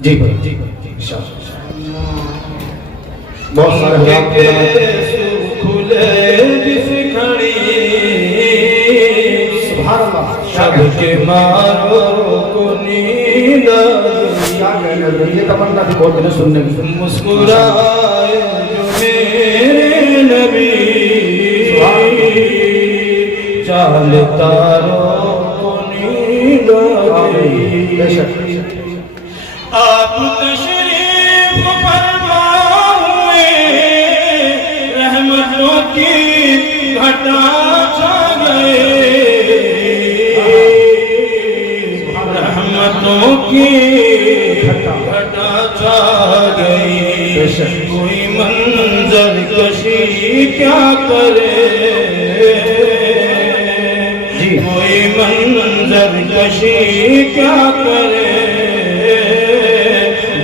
جی جی بہت سارے کھلے جس کھڑی سبحان اللہ شب کے مارو کو نیند کیا کہنے ہیں یہ تمنا بھی بہت دن سننے کی مسکرائے جو میرے نبی چال تاروں کو نیند بے شک آپ تشریف فرما ہوئے رحمتوں کی گھٹا چھا گئے رحمتوں کی گھٹا چھا گئی کوئی منظر کشی کیا کرے کوئی منظر کشی کیا کرے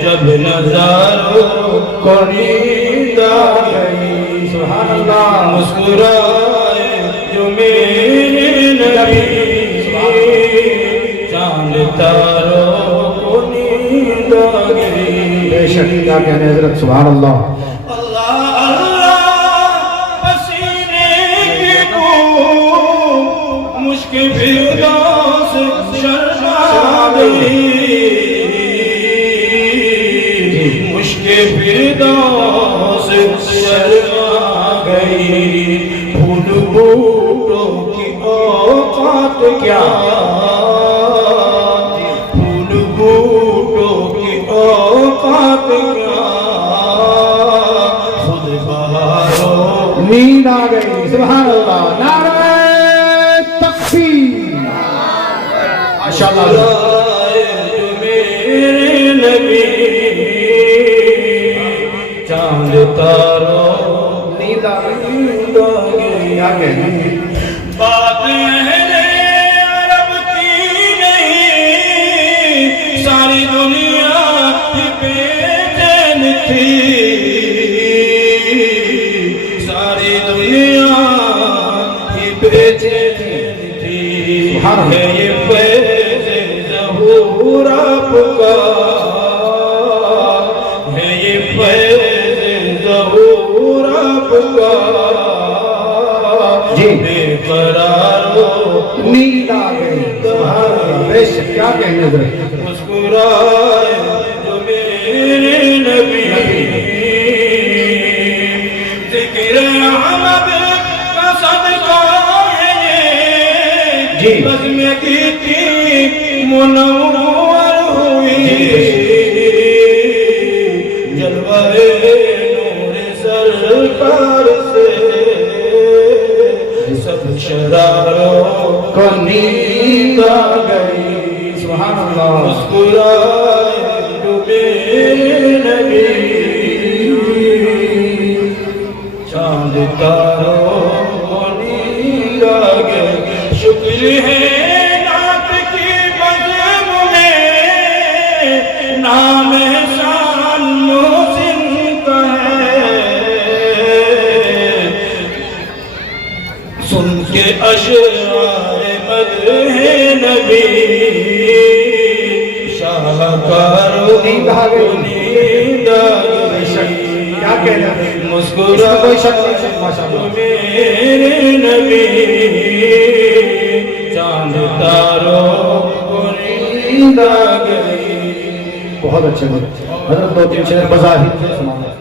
جب نظاروں کو نیند آ گئی سبحان اللہ مسکرائے جو میرے نبی چاند تاروں کو نیند آ گئی بے شک کیا کہنے ہیں حضرت سبحان اللہ اللہ اللہ پسینے کی بو مشک فردوس شرما گئی فردوس شرما گئی پھول بوٹوں کی اوقات کیا پھول بوٹوں کی اوقات کیا خود بہاروں نیند آ گئی سبحان اللہ نعرہ تکبیر ماشاءاللہ میرے نبی چاند تاروں نیند آ گئی کیا کہنے ہیں بات اہل عرب کی نہیں ساری دنیا ہی بے چین تھی ساری دنیا ہی بے چین تھی ہے یہ فیض ظہور آپ کا ہے یہ فیض ظہور آپ کا بے قرار ہو نیند آ گئی سبحان اللہ بے شک کیا کہنے ہیں مسکرائے جو میرے نبی ذکر احمد کا صدقہ ہے جی بزم کی تھی منور ہوئی جلوہ نور سرکار سے سب شراروں کو نیند آ گئی سبحان اللہ مسکرائے جو میرے نبی چاند تاروں کو نیند آ گئی شکر ہے نعت کی بزم میں نام احسان محسن کا ہے سن کے اشعار مدح نبی شاہکار نیند آ گئی نیند آ گئی کیا کہنے ہیں مسکرا کوئی شک نہیں ماشاءاللہ میرے نبی چاند تاروں کو نیند آ گئی بہت اچھے حضرت دو تین شعر بظاہر سنا